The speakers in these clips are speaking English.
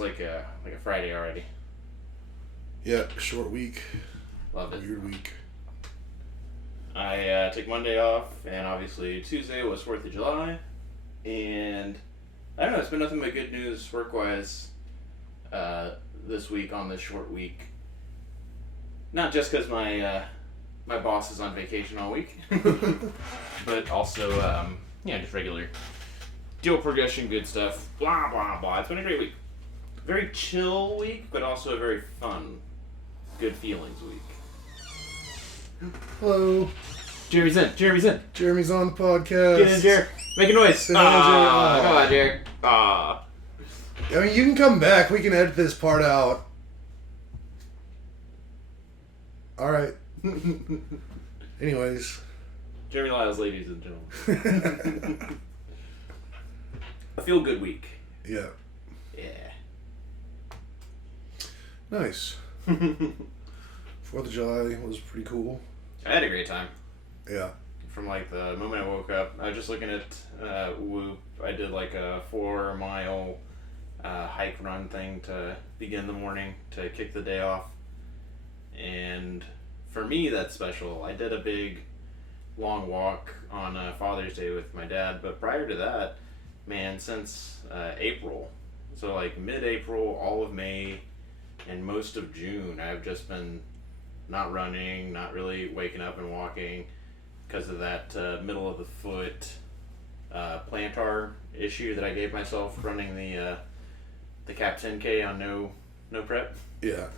like a Friday already. Yeah, short week. Love it. Weird week. I took Monday off, and obviously Tuesday was 4th of July, and I don't know, it's been nothing but good news work-wise this week on this short week. Not just because my boss is on vacation all week, but also, just regular deal progression, good stuff, blah, blah, blah. It's been a great week. Very chill week, but also a very fun, good feelings week. Hello. Jeremy's in. Jeremy's on the podcast. Get in, Jer. Make a noise. Say hello, Jer. Come on, Jer. Ah. I mean, you can come back. We can edit this part out. All right. Anyways. Jeremy Lyles, ladies and gentlemen. A feel-good week. Yeah. Yeah. Nice. 4th of July was pretty cool. I had a great time. Yeah. From like the moment I woke up, I was just looking at Whoop. I did like a 4-mile hike run thing to begin the morning to kick the day off. And for me, that's special. I did a big long walk on Father's Day with my dad, but prior to that, man, since April, so like mid-April, all of May, and most of June, I've just been not running, not really waking up and walking because of that middle of the foot plantar issue that I gave myself running the Cap 10K on no prep. Yeah.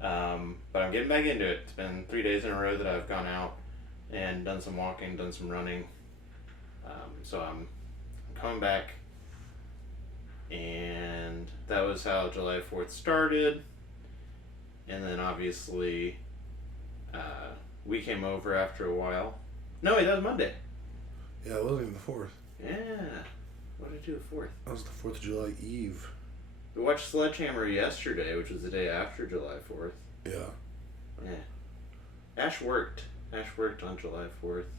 But I'm getting back into it. It's been 3 days in a row that I've gone out and done some walking, done some running. So I'm coming back, and that was how July 4th started. And then obviously we came over after a while. No, wait, that was Monday. Yeah, it wasn't even the 4th. Yeah. What did I do the 4th? That was the 4th of July Eve. We watched Sledgehammer yesterday, which was the day after July 4th. Yeah. Yeah. Ash worked. Ash worked on July 4th.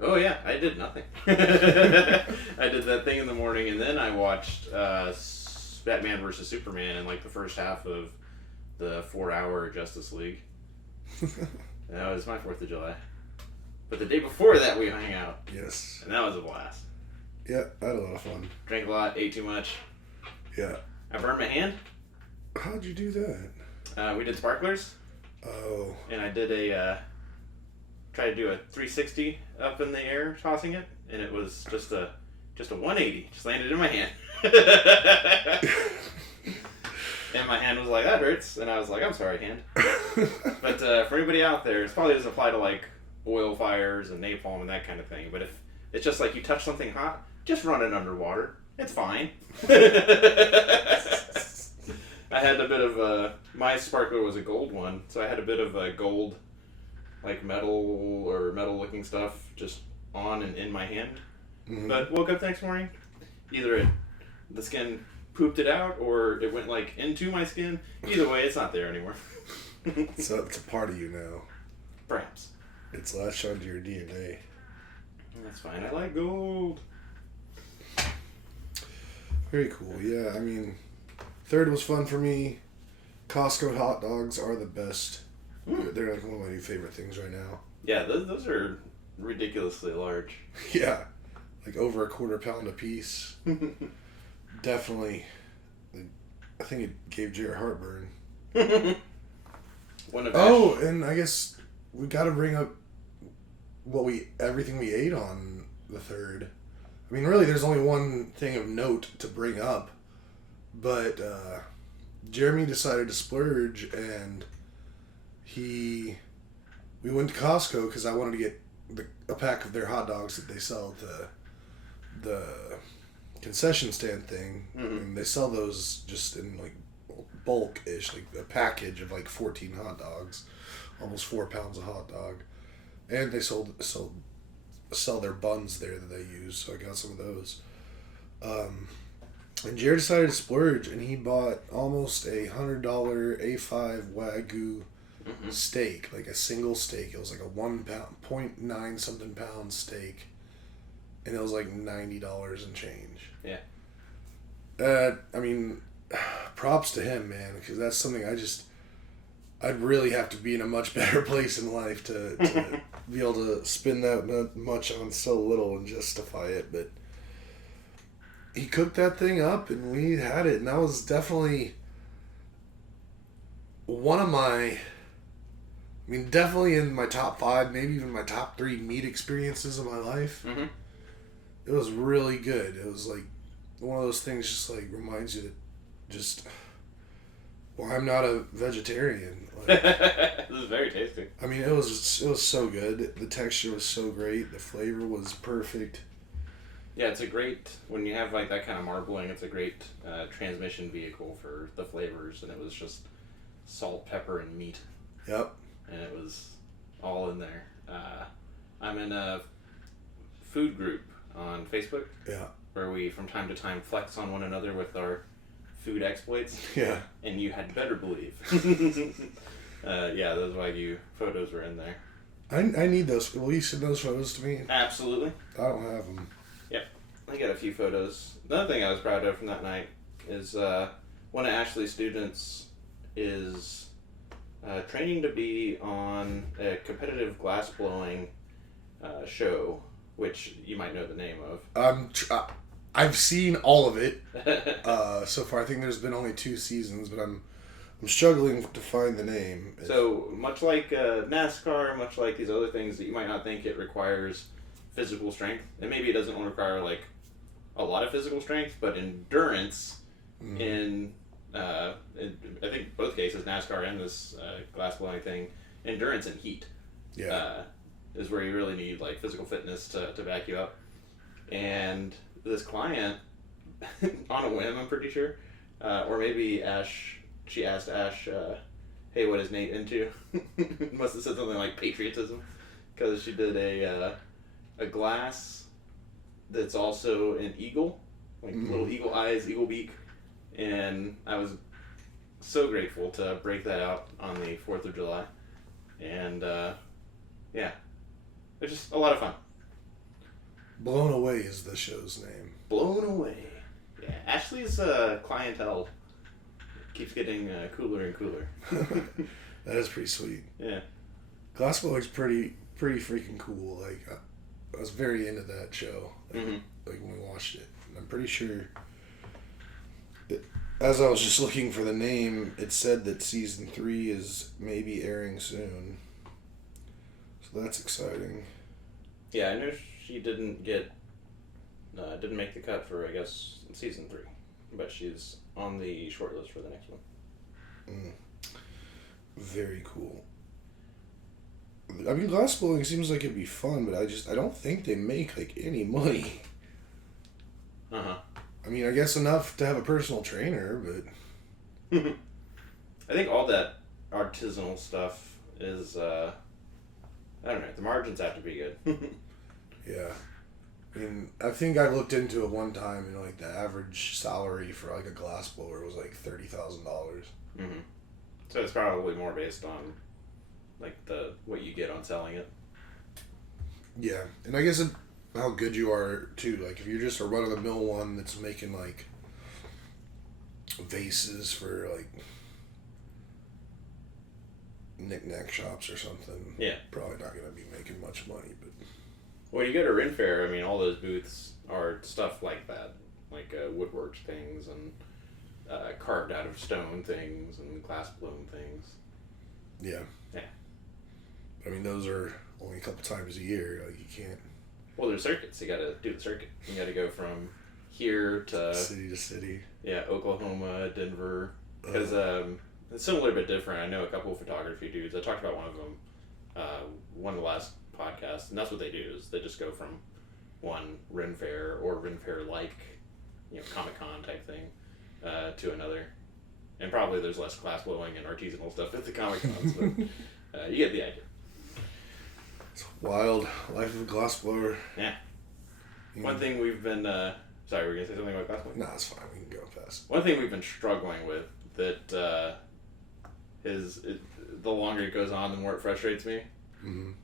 Oh, yeah, I did nothing. I did that thing in the morning, and then I watched Batman vs. Superman in like the first half of the 4-hour Justice League. That was my 4th of July. But the day before that, we hung out. Yes. And that was a blast. Yeah, I had a lot of fun. Drank a lot, ate too much. Yeah. I burned my hand. How'd you do that? We did sparklers. Oh. And I did tried to do a 360 up in the air, tossing it, and it was just a 180. Just landed in my hand. And my hand was like, that hurts. And I was like, I'm sorry, hand. But for anybody out there, it probably doesn't apply to like oil fires and napalm and that kind of thing. But if it's just like you touch something hot, just run it underwater. It's fine. I had a bit of my sparkler was a gold one, so I had a bit of a gold, like metal looking stuff just on and in my hand. Mm-hmm. But woke up the next morning, either the skin pooped it out or it went like into my skin. Either way, it's not there anymore. So it's a part of you now. Perhaps. It's latched onto your DNA. That's fine. I like gold. Very cool. Yeah, I mean, 3rd was fun for me. Costco hot dogs are the best. They're like one of my new favorite things right now. Yeah, those are ridiculously large. Yeah, like over a quarter-pound a piece. Definitely. I think it gave Jared heartburn. And I guess we got to bring up everything we ate on the 3rd. I mean, really, there's only one thing of note to bring up, but Jeremy decided to splurge, and we went to Costco because I wanted to get a pack of their hot dogs that they sell at the concession stand thing. Mm-hmm. And they sell those just in like bulk-ish, like a package of like 14 hot dogs, almost 4 pounds of hot dog, and they sell their buns there that they use, so I got some of those. And Jared decided to splurge, and he bought almost $100 A5 Wagyu steak, like a single steak. It was like a 1 pound, 0.9 something pound steak, and it was like $90 and change. Yeah. I mean, props to him, man, because that's something I'd really have to be in a much better place in life to be able to spend that much on so little and justify it. But he cooked that thing up and we had it, and that was definitely one of my, definitely in my top 5, maybe even my top 3 meat experiences of my life. Mm-hmm. It was really good. It was like one of those things, just like reminds you that just, well, I'm not a vegetarian. Like, This is very tasty. I mean, it was so good. The texture was so great. The flavor was perfect. Yeah, it's a great, when you have like that kind of marbling, it's a great transmission vehicle for the flavors, and it was just salt, pepper, and meat. Yep. And it was all in there. I'm in a food group on Facebook. Yeah. Where we from time to time flex on one another with our food exploits. Yeah. And you had better believe. Yeah, those Wagyu photos were in there. I need those. Will you send those photos to me? Absolutely. I don't have them. Yep. I got a few photos. Another thing I was proud of from that night is one of Ashley's students is training to be on a competitive glass blowing show, which you might know the name of. I've seen all of it so far. I think there's been only 2 seasons, but I'm struggling to find the name. So much like NASCAR, much like these other things that you might not think it requires physical strength, and maybe it doesn't require like a lot of physical strength, but endurance in I think both cases, NASCAR and this glass blowing thing, endurance and heat. Yeah. Is where you really need like physical fitness to back you up. And this client, on a whim, I'm pretty sure, or maybe she asked Ash, hey, what is Nate into? Must have said something like patriotism, because she did a glass that's also an eagle, like little eagle eyes, eagle beak, and I was so grateful to break that out on the 4th of July, and yeah, it's just a lot of fun. Blown Away is the show's name. Blown Away. Yeah, Ashley's clientele keeps getting cooler and cooler. That is pretty sweet. Yeah. Glass blowing's pretty freaking cool. Like, I was very into that show. Like, like when we watched it. And I'm pretty sure, as I was just looking for the name, it said that season 3 is maybe airing soon. So that's exciting. Yeah, I know she didn't make the cut for, I guess, season 3, but she's on the short list for the next one. Very cool. I mean, glass blowing seems like it'd be fun, but I don't think they make like any money. I mean, I guess enough to have a personal trainer, but I think all that artisanal stuff is I don't know, the margins have to be good. Yeah. I mean, I think I looked into it one time, and like the average salary for like a glass blower was like $30,000. So it's probably more based on like what you get on selling it. Yeah, and I guess how good you are too. Like if you're just a run of the mill one that's making like vases for like knick-knack shops or something. Yeah. Probably not gonna be making much money, but When you go to Ren Fair, I mean, all those booths are stuff like that, like woodworked things and carved out of stone things and glass blown things. yeah. Yeah. I mean, those are only a couple times a year. Like you can't. Well, there's circuits. You got to do the circuit. You got to go from here to City to city. Yeah, Oklahoma, Denver. Because it's similar but different. I know a couple of photography dudes. I talked about one of them, one of the last podcasts, and that's what they do. Is they just go from one Ren Fair or Ren Fair like, Comic-Con type thing, to another. And probably there's less glass blowing and artisanal stuff at the Comic-Cons, but you get the idea. It's wild. Life of a glass blower. Yeah. One thing we've been sorry, were you gonna say something about glass blowing? No, it's fine. We can go fast. One thing we've been struggling with that the longer it goes on, the more it frustrates me,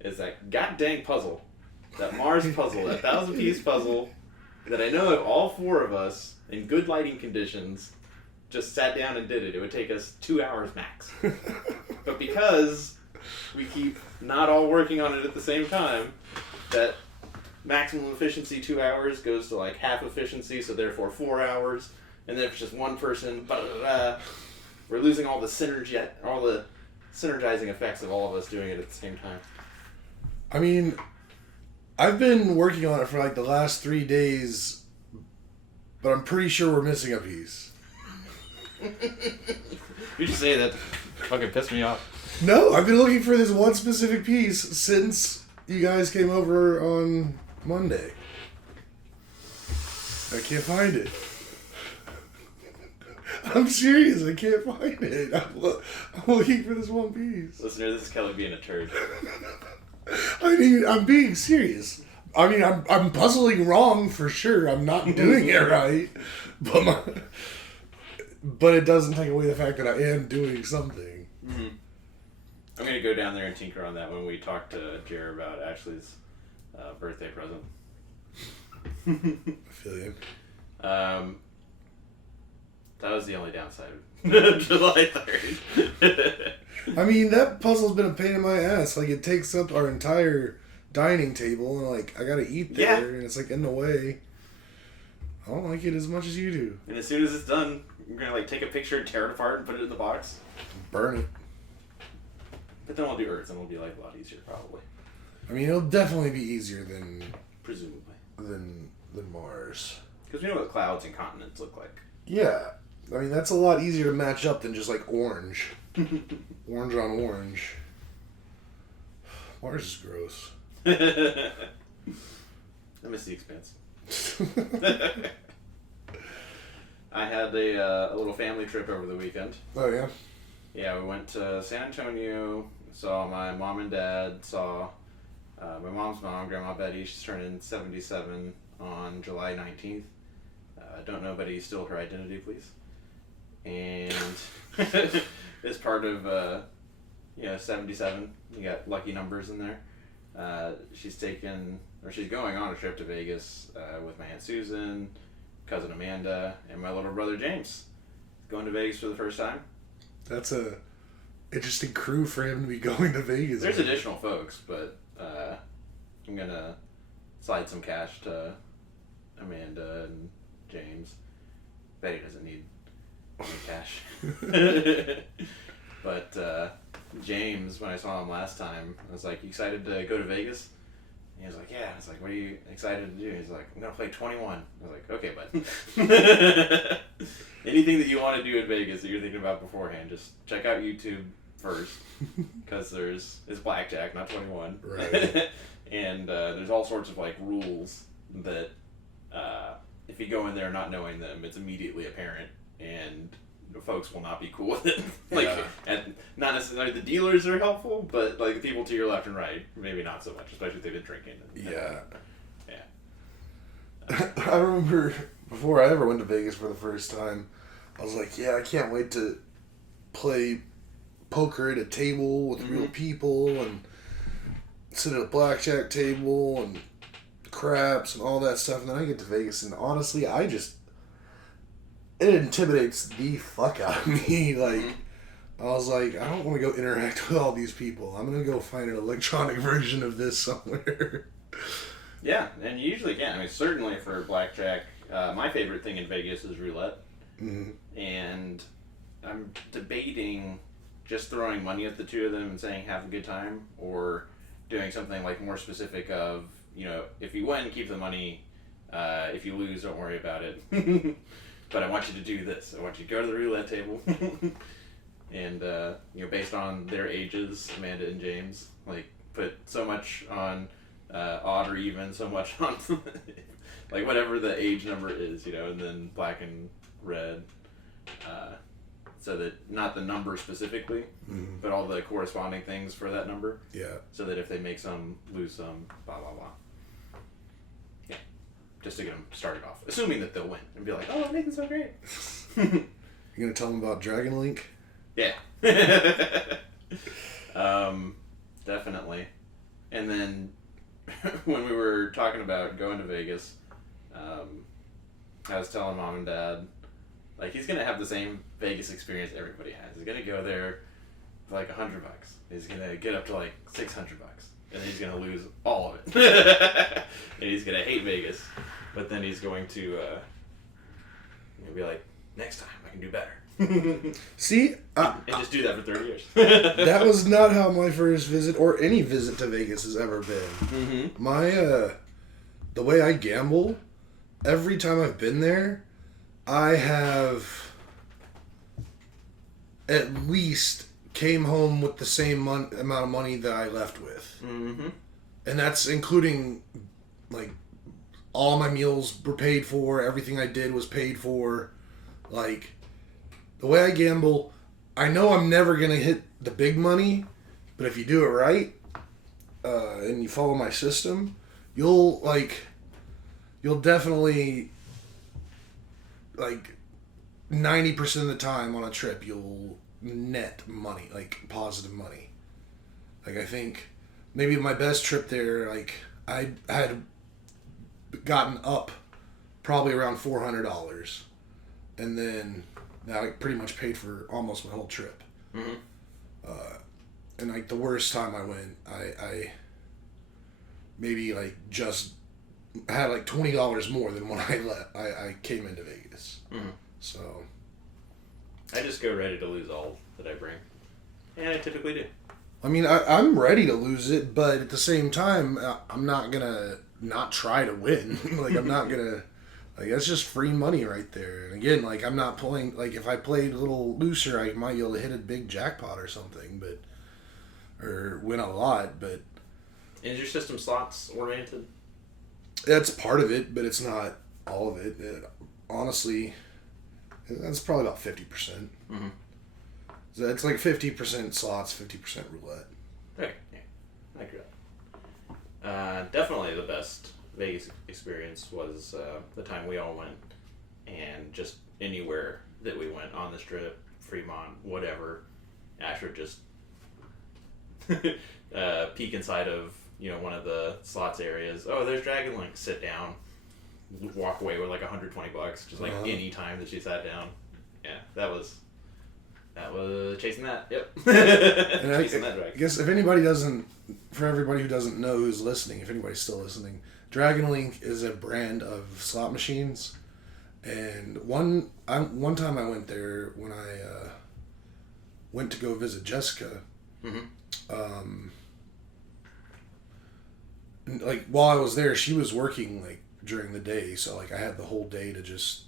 is that god dang puzzle, that Mars puzzle, that 1,000-piece puzzle that I know if all 4 of us in good lighting conditions just sat down and did it, it would take us 2 hours max. But because we keep not all working on it at the same time, that maximum efficiency 2 hours goes to like half efficiency, so therefore 4 hours. And then if it's just one person, we're losing all the synergizing effects of all of us doing it at the same time. I mean, I've been working on it for like the last 3 days, but I'm pretty sure we're missing a piece. You just say that fucking pissed me off. No, I've been looking for this one specific piece since you guys came over on Monday. I can't find it. I'm serious, I can't find it. I'm looking for this one piece. Listener, this is Kelly being a turd. I mean, I'm being serious. I mean, I'm puzzling wrong for sure. I'm not doing it right, but it doesn't take away the fact that I am doing something. Mm-hmm. I'm gonna go down there and tinker on that when we talk to Jer about Ashley's birthday present. I feel you. That was the only downside of July 3rd. I mean, that puzzle's been a pain in my ass. Like, it takes up our entire dining table, and like, I gotta eat there, and it's like in the way. I don't like it as much as you do. And as soon as it's done, we're gonna like take a picture, tear it apart, and put it in the box. Burn it. But then we'll do Earth, and it'll be like a lot easier, probably. I mean, it'll definitely be easier than Presumably. than Mars. Because we know what clouds and continents look like. Yeah. I mean, that's a lot easier to match up than just like orange. Orange on orange. Mars is gross. I miss the Expanse. I had a little family trip over the weekend. Oh, yeah? Yeah, we went to San Antonio, saw my mom and dad, saw my mom's mom, Grandma Betty. She's turning 77 on July 19th. Don't know, Betty, still her identity, please. And as part of 77, you got lucky numbers in there. She's going on a trip to Vegas with my Aunt Susan, cousin Amanda, and my little brother James. Going to Vegas for the first time. That's a interesting crew for him to be going to Vegas. There's additional folks, but I'm gonna slide some cash to Amanda and James. Betty doesn't need any cash. But James, when I saw him last time, I was like, "You excited to go to Vegas?" And he was like, "Yeah." I was like, "What are you excited to do?" He's like, "I'm gonna play 21." I was like, "Okay, bud." Anything that you want to do in Vegas that you're thinking about beforehand, just check out YouTube first, because it's blackjack, not 21. Right. And there's all sorts of like rules that if you go in there not knowing them, it's immediately apparent, and folks will not be cool with it. Like, Yeah. and not necessarily the dealers are helpful, but like the people to your left and right, maybe not so much, especially if they've been drinking. Yeah. Yeah. I remember before I ever went to Vegas for the first time, I was like, yeah, I can't wait to play poker at a table with real people and sit at a blackjack table and craps and all that stuff. And then I get to Vegas, and honestly, it intimidates the fuck out of me. Like, I was like, I don't want to go interact with all these people. I'm going to go find an electronic version of this somewhere. Yeah, and you usually can. I mean, certainly for blackjack, my favorite thing in Vegas is roulette. Mm-hmm. And I'm debating just throwing money at the two of them and saying have a good time, or doing something like more specific of, if you win, keep the money. If you lose, don't worry about it. But I want you to do this. I want you to go to the roulette table. And, based on their ages, Amanda and James, like, put so much on odd or even, so much on, like, whatever the age number is, and then black and red. So that, not the number specifically, but all the corresponding things for that number. Yeah. So that if they make some, lose some, blah, blah, blah. Yeah. Just to get them started off. Assuming that they'll win. And be like, oh, Nathan's so great. You gonna tell them about Dragon Link? Yeah. Definitely. And then, when we were talking about going to Vegas, I was telling Mom and Dad Like, he's gonna have the same Vegas experience everybody has. He's gonna go there for like $100. He's gonna get up to like $600, and then he's gonna lose all of it. And he's gonna hate Vegas, but then he's going to be like, next time I can do better. See, And just do that for 30 years. that was not how my first visit or any visit to Vegas has ever been. Mm-hmm. My the way I gamble, every time I've been there, I have at least came home with the same amount of money that I left with. Mm-hmm. And that's including, like, all my meals were paid for, everything I did was paid for. Like, the way I gamble, I know I'm never going to hit the big money, but if you do it right, and you follow my system, you'll definitely, like, 90% of the time on a trip, you'll net money, like, positive money. Like, I think maybe my best trip there, like, I had gotten up probably around $400. And then that like, pretty much paid for almost my whole trip. Mm-hmm. And like the worst time I went, I maybe like just had like $20 more than when I came into Vegas. Mm-hmm. So I just go ready to lose all that I bring, and I typically do. I mean, I'm ready to lose it, but at the same time, I'm not gonna not try to win. Like I'm not gonna. Like, that's just free money right there. And again, like, I'm not pulling... Like, if I played a little looser, I might be able to hit a big jackpot or something, but... Or win a lot, but... Is your system slots oriented? That's part of it, but it's not all of it. Honestly, that's probably about 50%. Mm-hmm. So it's like 50% slots, 50% roulette. Okay, yeah. I agree with that. Definitely the best Vegas experience was the time we all went, and just anywhere that we went on the Strip, Fremont, whatever, Ash would just peek inside of one of the slots areas. Oh, there's Dragon Link. Sit down, walk away with like $120, just like any time that she sat down. Yeah, that was chasing that. Yep. And Chasing that dragon. I guess if anybody doesn't, for everybody who doesn't know who's listening, if anybody's still listening, Dragon Link is a brand of slot machines, and one time I went there when I went to go visit Jessica. Mm-hmm. Like while I was there, she was working like during the day, so like I had the whole day to just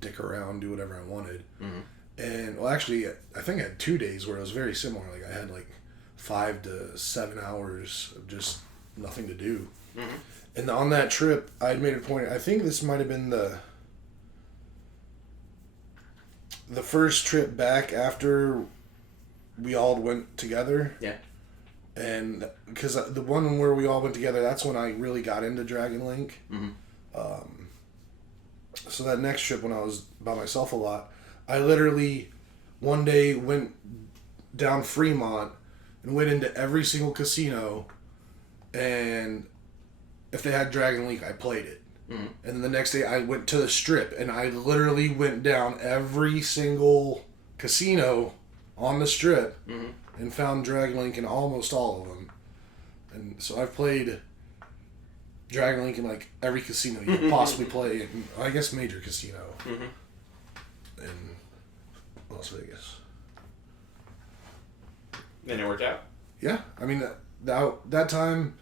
dick around, do whatever I wanted. Mm-hmm. And well, actually, I think I had 2 days where it was very similar. Like I had like 5 to 7 hours of just nothing to do. Mm-hmm. And on that trip, I had made a point. I think this might have been the first trip back after we all went together. Yeah. And because the one where we all went together, that's when I really got into Dragon Link. Mm-hmm. So that next trip, when I was by myself a lot, I literally one day went down Fremont and went into every single casino, and if they had Dragon Link, I played it. Mm-hmm. And then the next day I went to the Strip, and I literally went down every single casino on the Strip Mm-hmm. and found Dragon Link in almost all of them. And so I've played Dragon Link in like every casino you could possibly play in, I guess, major casino in Las Vegas. And it worked out? Yeah, I mean that time,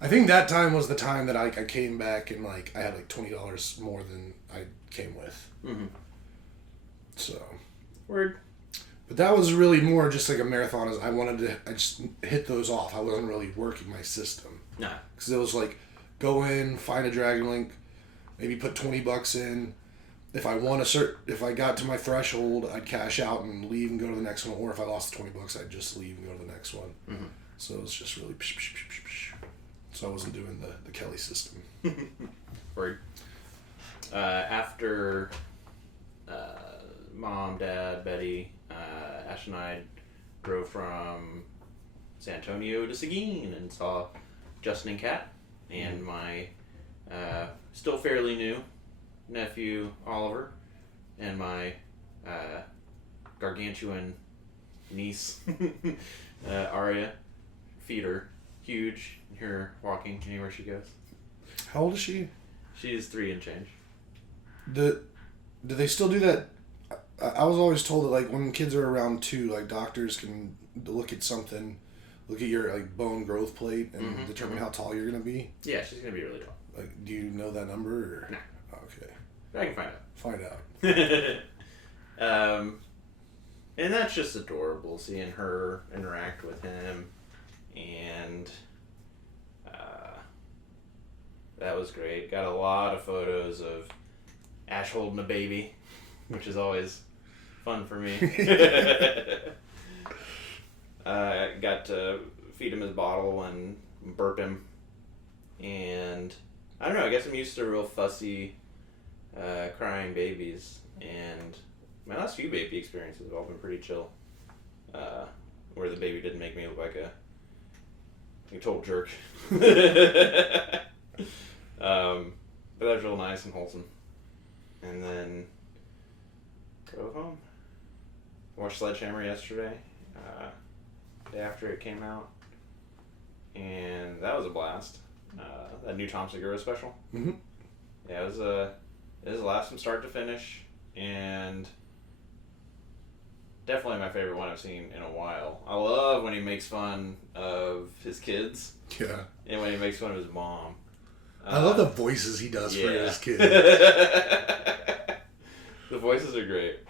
I think that time was the time that I came back and like I had like $20 more than I came with. Mm-hmm. So. Word. But that was really more just like a marathon. As I just hit those off. I wasn't really working my system. Nah. Because it was like, go in, find a Dragon Link, maybe put $20 in. If I got to my threshold, I'd cash out and leave and go to the next one. Or if I lost the $20, I'd just leave and go to the next one. Mm-hmm. So it was just really psh, psh, psh, psh, psh. So I wasn't doing the Kelly system. Word. After Mom, Dad, Betty, Ash and I drove from San Antonio to Seguin and saw Justin and Kat and my still fairly new nephew Oliver, and my gargantuan niece, Aria, feed her. Huge. Her walking anywhere she goes. How old is she? She's 3 and change. Do they still do that? I was always told that like when kids are around 2, like doctors can look at something, look at your like bone growth plate and determine how tall you're gonna be. Yeah, she's gonna be really tall. Like, do you know that number? Or? No. Okay. I can find out. Find out. And that's just adorable, seeing her interact with him, and that was great. Got a lot of photos of Ash holding a baby, which is always fun for me. Got to feed him his bottle and burp him, and I don't know, I guess I'm used to real fussy crying babies, and my last few baby experiences have all been pretty chill, where the baby didn't make me look like a total jerk. But that was real nice and wholesome. And then drove home. Watched Sledgehammer yesterday, day after it came out, and that was a blast. That new Tom Segura special. Mm-hmm. Yeah, it was a laugh from start to finish, and definitely my favorite one I've seen in a while. I love when he makes fun of his kids. Yeah. And when he makes fun of his mom. I love the voices he does for his kids. The voices are great.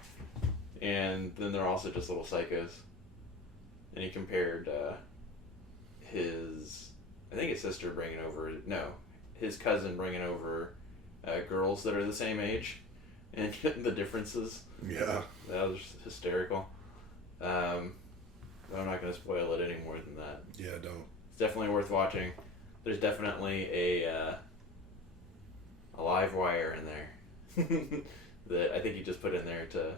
And then they're also just little psychos. And he compared his sister bringing over, his cousin bringing over girls that are the same age, and the differences. Yeah. That was hysterical. But I'm not going to spoil it any more than that. Yeah, don't. It's definitely worth watching. There's definitely a live wire in there that I think he just put in there to,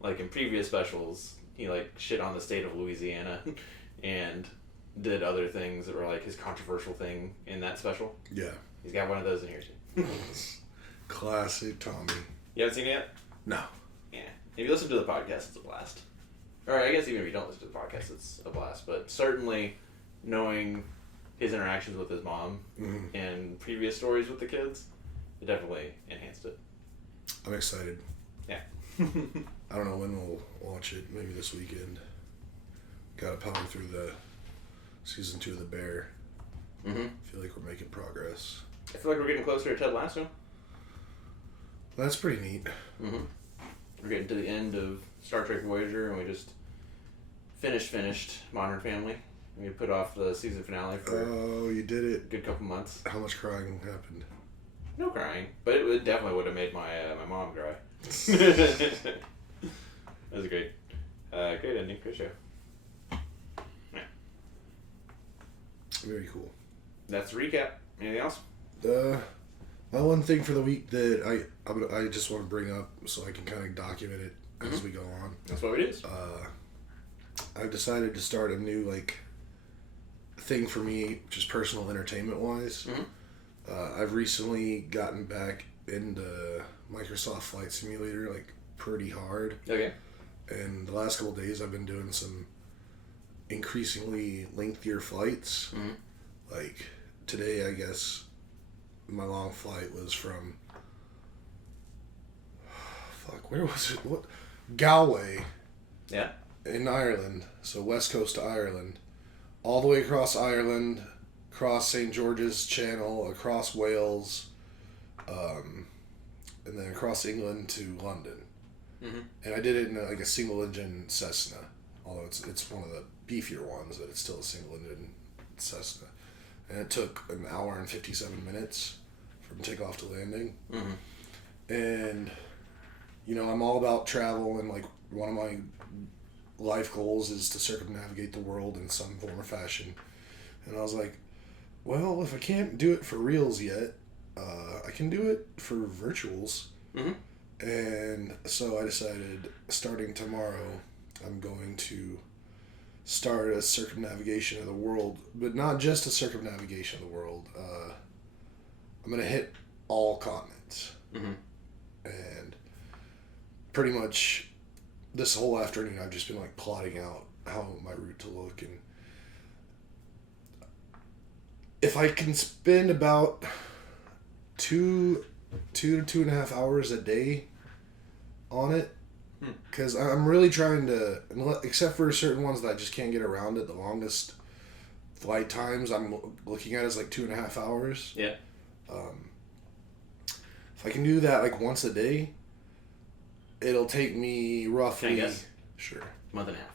like in previous specials, he like shit on the state of Louisiana and did other things that were like his controversial thing in that special. Yeah. He's got one of those in here too. Classic Tommy. You haven't seen it yet? No. Yeah. If you listen to the podcast, it's a blast. Or I guess even if you don't listen to the podcast, it's a blast. But certainly knowing his interactions with his mom and previous stories with the kids, it definitely enhanced it. I'm excited. Yeah. I don't know when we'll watch it. Maybe this weekend. Gotta power through the season 2 of The Bear. Mm-hmm. Feel like we're making progress. I feel like we're getting closer to Ted Lasso. That's pretty neat. Mm-hmm. We're getting to the end of Star Trek Voyager, and we just finished Modern Family. We put off the season finale for you did it. a good couple months. How much crying happened? No crying, but it definitely would have made my mom cry. That was a great ending, great show. Yeah. Very cool. That's the recap. Anything else? My one thing for the week that I just want to bring up so I can kind of document it as we go on. That's what it is. I've decided to start a new thing for me, just personal entertainment wise. Mm-hmm. I've recently gotten back into Microsoft Flight Simulator pretty hard. Okay. And the last couple of days I've been doing some increasingly lengthier flights. Mm-hmm. Like today, I guess my long flight was from where was it? What? Galway. Yeah. In Ireland, so west coast of Ireland, all the way across Ireland, across St. George's Channel, across Wales, and then across England to London. Mm-hmm. And I did it in a single engine Cessna, although it's one of the beefier ones, but it's still a single engine Cessna. And it took an hour and 57 minutes from takeoff to landing. Mm-hmm. And, I'm all about travel, and one of my life goals is to circumnavigate the world in some form or fashion. And I was like, well, if I can't do it for reals yet, I can do it for virtuals. Mm-hmm. And so I decided, starting tomorrow, I'm going to start a circumnavigation of the world, but not just a circumnavigation of the world. I'm going to hit all continents. Mm-hmm. And pretty much this whole afternoon I've just been like plotting out how my route to look, and if I can spend about 2 to 2.5 hours a day on it, because I'm really trying to, except for certain ones that I just can't get around it, the longest flight times I'm looking at is like 2.5 hours. Yeah. If I can do that like once a day, it'll take me roughly. Can I guess? Sure. Month and a half.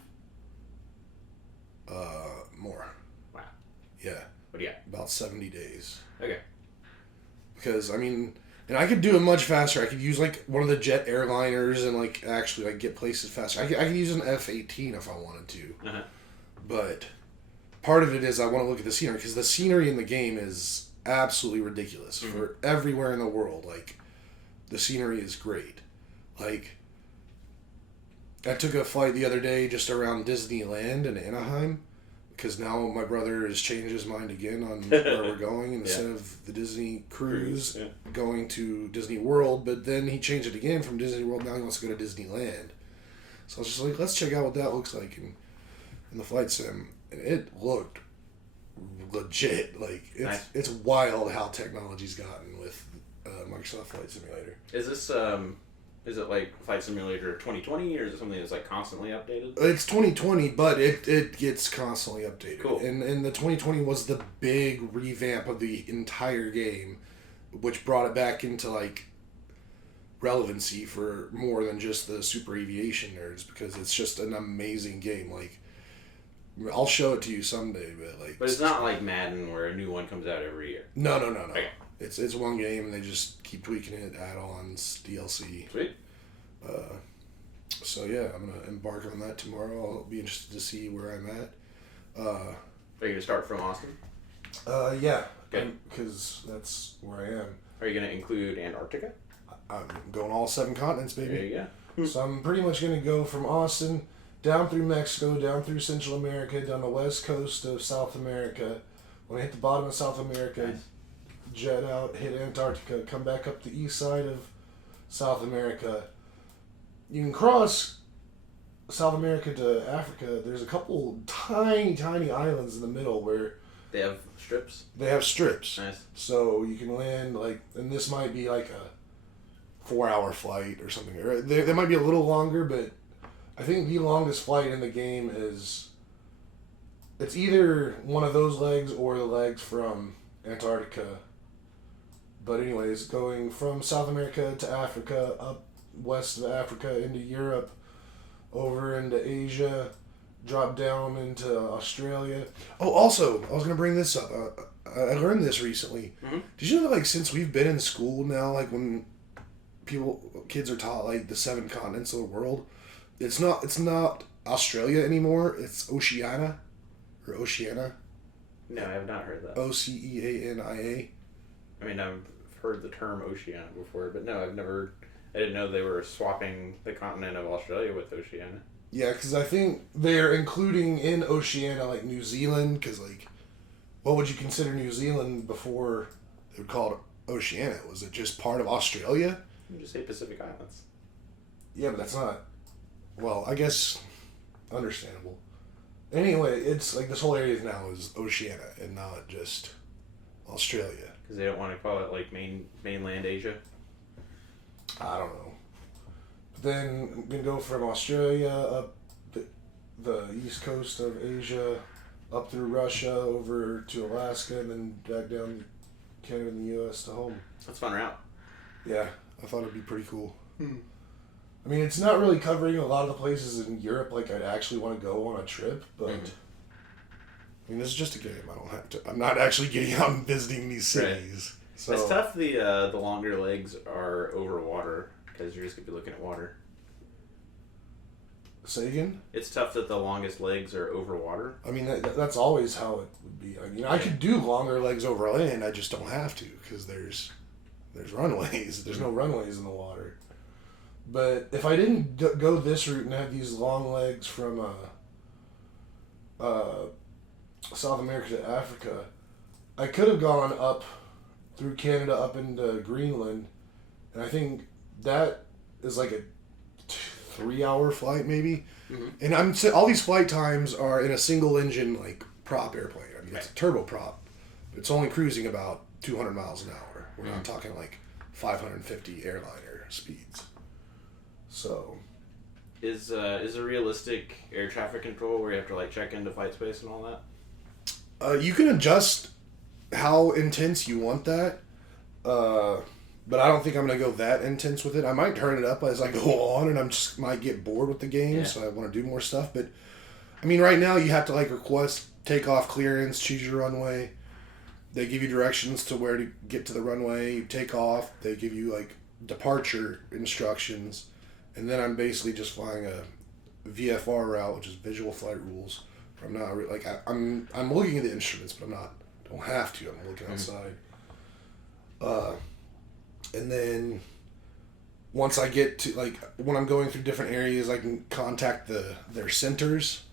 More. Wow. Yeah. What do you got? About 70 days. Okay. Because I mean, and I could do it much faster. I could use like one of the jet airliners and like actually like get places faster. I could use an F-18 if I wanted to. Uh-huh. But part of it is I want to look at the scenery, because the scenery in the game is absolutely ridiculous for everywhere in the world. Like, the scenery is great. Like, I took a flight the other day just around Disneyland in Anaheim, because now my brother has changed his mind again on where we're going, and instead of the Disney cruise, going to Disney World, but then he changed it again from Disney World. Now he wants to go to Disneyland. So I was just like, let's check out what that looks like in the flight sim, and it looked legit. Like, it's wild how technology's gotten with Microsoft Flight Simulator. Is this is it like Flight Simulator 2020, or is it something that's like constantly updated? It's 2020, but it gets constantly updated. Cool. And the 2020 was the big revamp of the entire game, which brought it back into like relevancy for more than just the super aviation nerds, because it's just an amazing game. Like, I'll show it to you someday, but like. But it's not like Madden where a new one comes out every year. No. Okay. It's one game, and they just keep tweaking it, add-ons, DLC. Sweet. So yeah, I'm gonna embark on that tomorrow. I'll be interested to see where I'm at. Are you gonna start from Austin? Yeah. Good. Because that's where I am. Are you gonna include Antarctica? I'm going all 7 continents, baby. There you go. So I'm pretty much gonna go from Austin down through Mexico, down through Central America, down the west coast of South America. When I hit the bottom of South America, Nice. jet out, hit Antarctica, come back up the east side of South America. You can cross South America to Africa. There's a couple tiny islands in the middle where They have strips. they have strips. Nice. So you can land like, and this might be like a 4-hour flight or something. Or they might be a little longer, but I think the longest flight in the game is, it's either one of those legs or the legs from Antarctica. But anyways, going from South America to Africa, up west of Africa into Europe, over into Asia, drop down into Australia. Oh, also, I was going to bring this up. I learned this recently. Mm-hmm. Did you know that, like, since we've been in school now, like, when kids are taught, like, the 7 continents of the world, it's not Australia anymore, it's Oceania, or Oceania. No, I have not heard that. Oceania. I mean, I've heard the term Oceania before, but no, I didn't know they were swapping the continent of Australia with Oceania. Yeah, because I think they're including in Oceania, like, New Zealand, because, like, what would you consider New Zealand before they would call it Oceania? Was it just part of Australia? You just say Pacific Islands. Yeah, but that's not... Well, I guess... Understandable. Anyway, it's, like, this whole area now is Oceania and not just Australia. Because they don't want to call it, like, mainland Asia. I don't know. But then I'm going to go from Australia up the east coast of Asia, up through Russia, over to Alaska, and then back down to Canada and the U.S. to home. That's a fun route. Yeah, I thought it'd be pretty cool. I mean, it's not really covering a lot of the places in Europe like I'd actually want to go on a trip, but... I mean, this is just a game. I'm not actually getting out and visiting these cities. Right. So it's tough. The longer legs are over water because you're just gonna be looking at water. Say again? It's tough that the longest legs are over water. I mean, that's always how it would be. I mean, I could do longer legs over land. I just don't have to because there's runways. There's no runways in the water. But if I didn't go this route and have these long legs from South America to Africa, I could have gone up through Canada up into Greenland, and I think that is like a 3-hour flight maybe. Mm-hmm. And all these flight times are in a single engine like prop airplane. I mean, it's a turboprop. It's only cruising about 200 miles an hour. We're not talking like 550 airliner speeds. So, is a realistic air traffic control where you have to like check into flight space and all that? you can adjust how intense you want that. But I don't think I'm gonna go that intense with it. I might turn it up as I go on, and might get bored with the game, so I want to do more stuff. But I mean, right now you have to like request takeoff clearance, choose your runway. They give you directions to where to get to the runway. You take off. They give you like departure instructions, and then I'm basically just flying a VFR route, which is visual flight rules. I'm not I'm looking at the instruments, but don't have to. I'm looking outside. And then once I get to like when I'm going through different areas, I can contact their centers,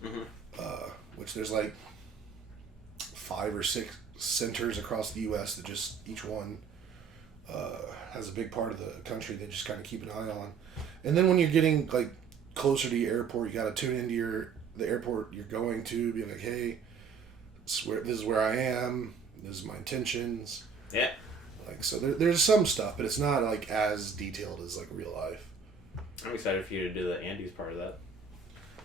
which there's like 5 or 6 centers across the U.S. that just each one has a big part of the country they just kind of keep an eye on. And then when you're getting like closer to your airport, you got to tune into the airport you're going to, be like, hey, this is where I am. This is my intentions. Yeah. Like, so there's some stuff, but it's not like as detailed as like real life. I'm excited for you to do the Andes part of that.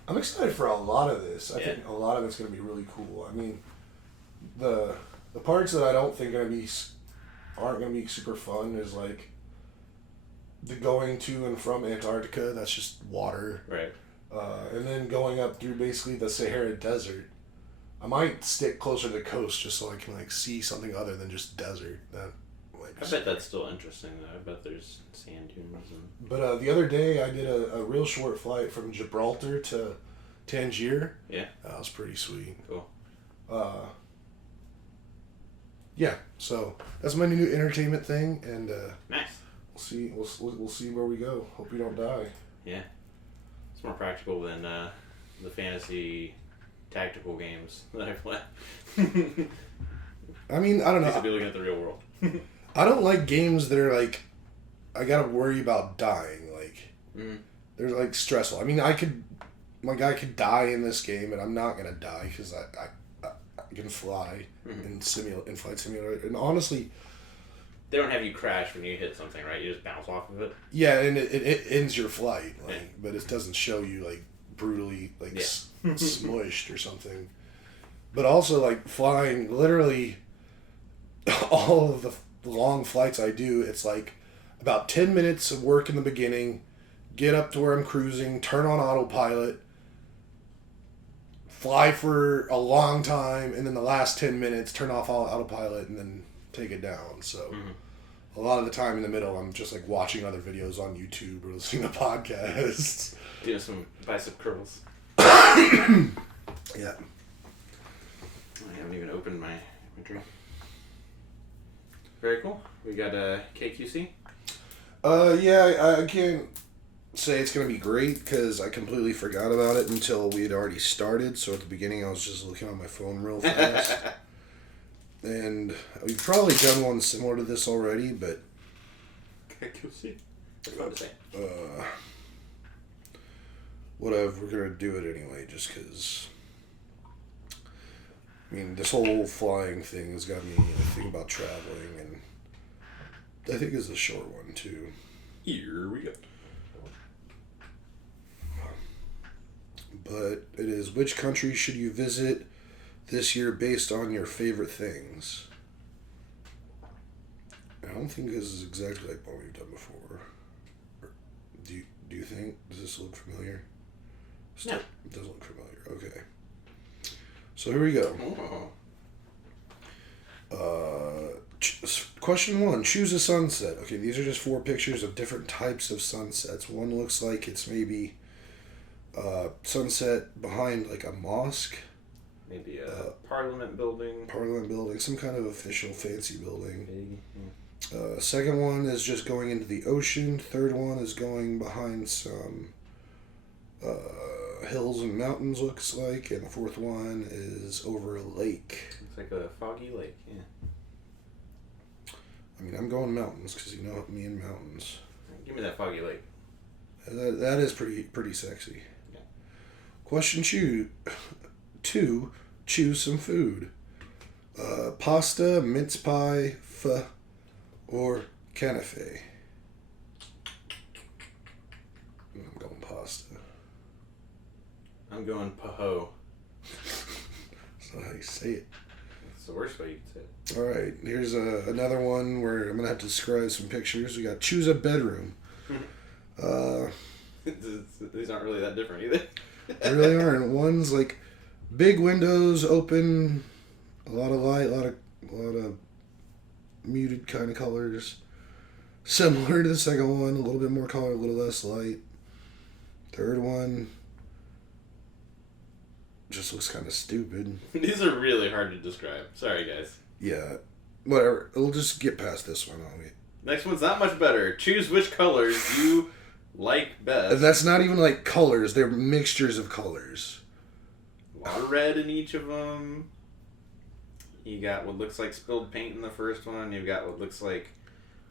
I'm excited for a lot of this. I think a lot of it's going to be really cool. I mean, the parts that I don't think aren't going to be super fun is like the going to and from Antarctica. That's just water. Right. And then going up through basically the Sahara Desert. I might stick closer to the coast just so I can like see something other than just desert. I bet that's still interesting though. I bet there's sand dunes and. But the other day I did a real short flight from Gibraltar to Tangier. Yeah. That was pretty sweet. Cool. Yeah. So that's my new entertainment thing, and nice. We'll see where we go. Hope we don't die. Yeah. It's more practical than the fantasy tactical games that I play. I mean, I don't know. I be looking at the real world. I don't like games that are like, I gotta worry about dying. Like, they're like stressful. I mean, I could die in this game, and I'm not gonna die because I can fly in Flight Simulator. And honestly, they don't have you crash when you hit something, right? You just bounce off of it. Yeah, and it ends your flight, but it doesn't show you like brutally like smushed or something. But also like flying, literally, all of the long flights I do, it's like about 10 minutes of work in the beginning, get up to where I'm cruising, turn on autopilot, fly for a long time, and then the last 10 minutes turn off all autopilot and then take it down. So a lot of the time in the middle, I'm just like watching other videos on YouTube or listening to podcasts. Doing some bicep curls. Yeah. I haven't even opened my drink. Very cool. We got a KQC. Yeah, I can't say it's going to be great because I completely forgot about it until we had already started. So at the beginning, I was just looking on my phone real fast. And we've probably done one similar to this already, but... KQC? What do you want to say? Whatever, we're going to do it anyway, just because... I mean, this whole flying thing has got me thinking about traveling, and I think it's a short one, too. Here we go. But it is, which country should you visit this year based on your favorite things? I don't think this is exactly like what we've done before. Do you think? Does this look familiar? No. It does look familiar. Okay. So here we go. Question 1. Choose a sunset. Okay, these are just 4 pictures of different types of sunsets. One looks like it's maybe sunset behind like a mosque. Maybe a parliament building. Some kind of official fancy building. Second one is just going into the ocean. Third one is going behind some hills and mountains, looks like. And the fourth one is over a lake. It's like a foggy lake, yeah. I mean, I'm going mountains because you know me and mountains. Give me that foggy lake. That is pretty sexy. Yeah. Question 2. Choose some food. Pasta, mince pie, pho, or canafe. I'm going pasta. I'm going paho. That's not how you say it. That's the worst way you can say it. All right, here's another one where I'm gonna have to describe some pictures. We got choose a bedroom. These aren't really that different either. They really aren't. One's like big windows, open, a lot of light, a lot of muted kind of colors. Similar to the second one, a little bit more color, a little less light. Third one just looks kind of stupid. These are really hard to describe. Sorry, guys. Yeah, whatever. We'll just get past this one. Next one's not much better. Choose which colors you like best. And that's not even like colors; they're mixtures of colors. A lot of red in each of them. You got what looks like spilled paint in the first one. You've got what looks like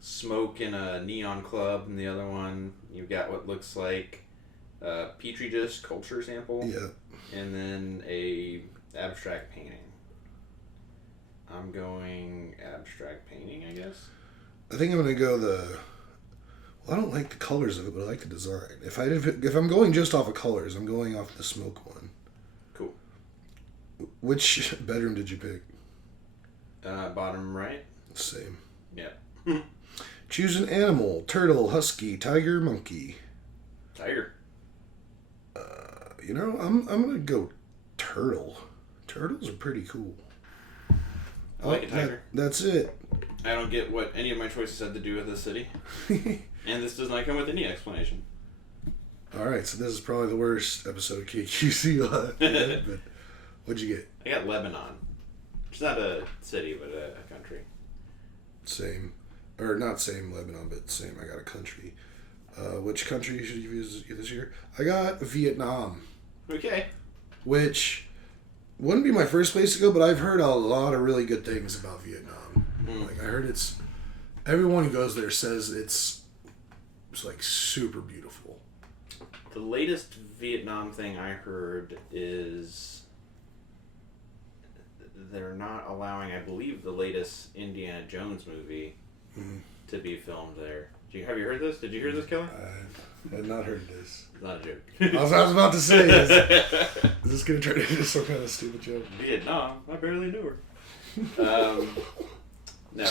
smoke in a neon club in the other one. You've got what looks like a petri dish culture sample. Yeah. And then a abstract painting. I'm going abstract painting, I guess. I think I'm gonna go the. Well, I don't like the colors of it, but I like the design. If I'm going just off of colors, I'm going off the smoke one. Cool. Which bedroom did you pick? Bottom right. Same. Yeah. Choose an animal: turtle, husky, tiger, monkey. Tiger. I'm gonna go turtle. Turtles are pretty cool. I like a tiger. That's it. I don't get what any of my choices had to do with this city. And this does not come with any explanation. Alright, so this is probably the worst episode of KQC we'll have yet, but what'd you get? I got Lebanon. It's not a city, but a country. Same. Or not same Lebanon, but same. I got a country. Which country should you use this year? I got Vietnam. Okay. Which wouldn't be my first place to go, but I've heard a lot of really good things about Vietnam. Like I heard everyone who goes there says it's like super beautiful. The latest Vietnam thing I heard is they're not allowing, I believe, the latest Indiana Jones movie to be filmed there. Have you heard this? Did you hear this, Kelly? I had not heard this. It's not a joke. I was about to say, is this going to turn into some kind of stupid joke? Vietnam? I barely knew her. No,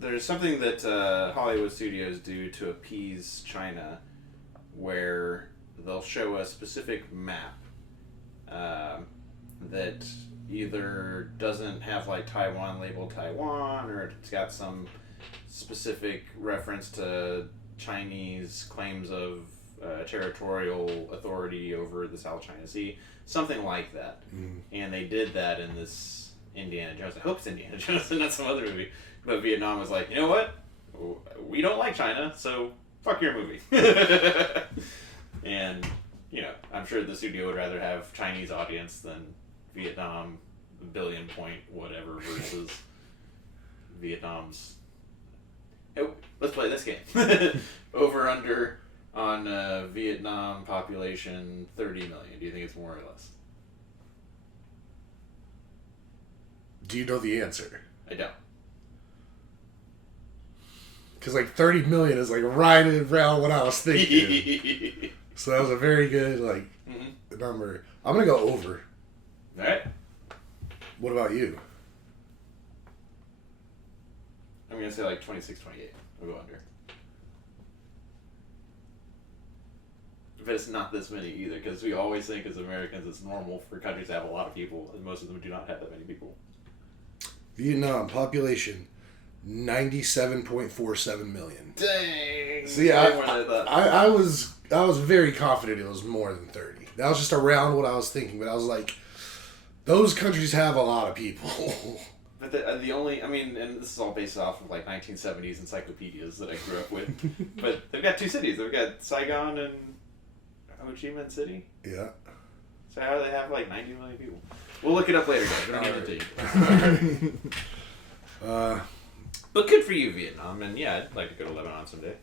there's something that Hollywood studios do to appease China where they'll show a specific map that either doesn't have like Taiwan labeled Taiwan, or it's got some specific reference to Chinese claims of territorial authority over the South China Sea, something like that. And they did that in this Indiana Jones. I hope it's Indiana Jones and not some other movie. But Vietnam was like, you know what? We don't like China, so fuck your movie. And, I'm sure the studio would rather have Chinese audience than Vietnam, billion point whatever versus Vietnam's. Oh, let's play this game. Over under on Vietnam population 30 million. Do you think it's more or less? Do you know the answer? I don't. Because 30 million is right around what I was thinking. So that was a very good number. I'm gonna go over. All right. What about you? I'm gonna say 26, 28. We'll go under. But it's not this many either, because we always think as Americans it's normal for countries to have a lot of people, and most of them do not have that many people. Vietnam population 97.47 million. Dang. See, way more than I thought. I was very confident it was more than 30. That was just around what I was thinking, but I was like, those countries have a lot of people. But the only, and this is all based off of 1970s encyclopedias that I grew up with. But they've got two cities. They've got Saigon and Ho Chi Minh City. Yeah. So how do they have 90 million people? We'll look it up later, guys. We don't give it to you. But good for you, Vietnam. And yeah, I'd like to go to Lebanon someday.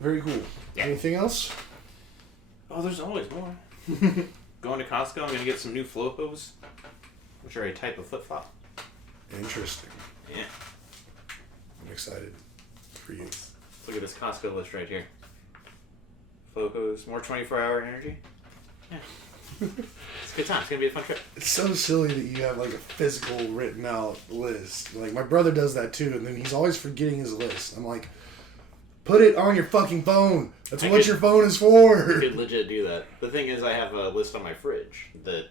Very cool. Yeah. Anything else? Oh, there's always more. Going to Costco, I'm gonna get some new flow hose, which are a type of flip flop. Interesting. Yeah. I'm excited for you. Look at this Costco list right here. Flow hose, more 24-hour energy. Yeah. It's a good time. It's gonna be a fun trip. It's so silly that you have like a physical written out list. Like my brother does that too, and then he's always forgetting his list. I'm like, put it on your fucking phone. That's what your phone is for. I could legit do that. The thing is, I have a list on my fridge that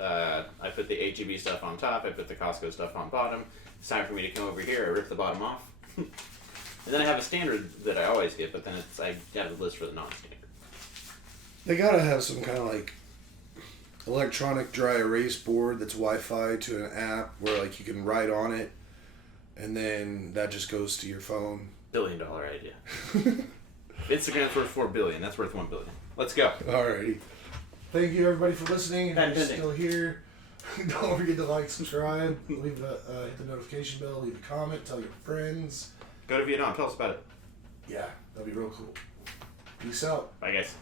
I put the HEB stuff on top. I put the Costco stuff on bottom. It's time for me to come over here. I rip the bottom off. And then I have a standard that I always get, but then I have the list for the non-standard. They gotta have some kind of like electronic dry erase board that's Wi-Fi to an app where like you can write on it, and then that just goes to your phone. $1 billion idea. Instagram's worth $4 billion. That's worth $1 billion. Let's go. Alrighty. Thank you everybody for listening. If Patent you're pending. still here, don't forget to like, subscribe, leave hit the notification bell, leave a comment, tell your friends. Go to Vietnam. Tell us about it. Yeah, that'd be real cool. Peace out. Bye, guys.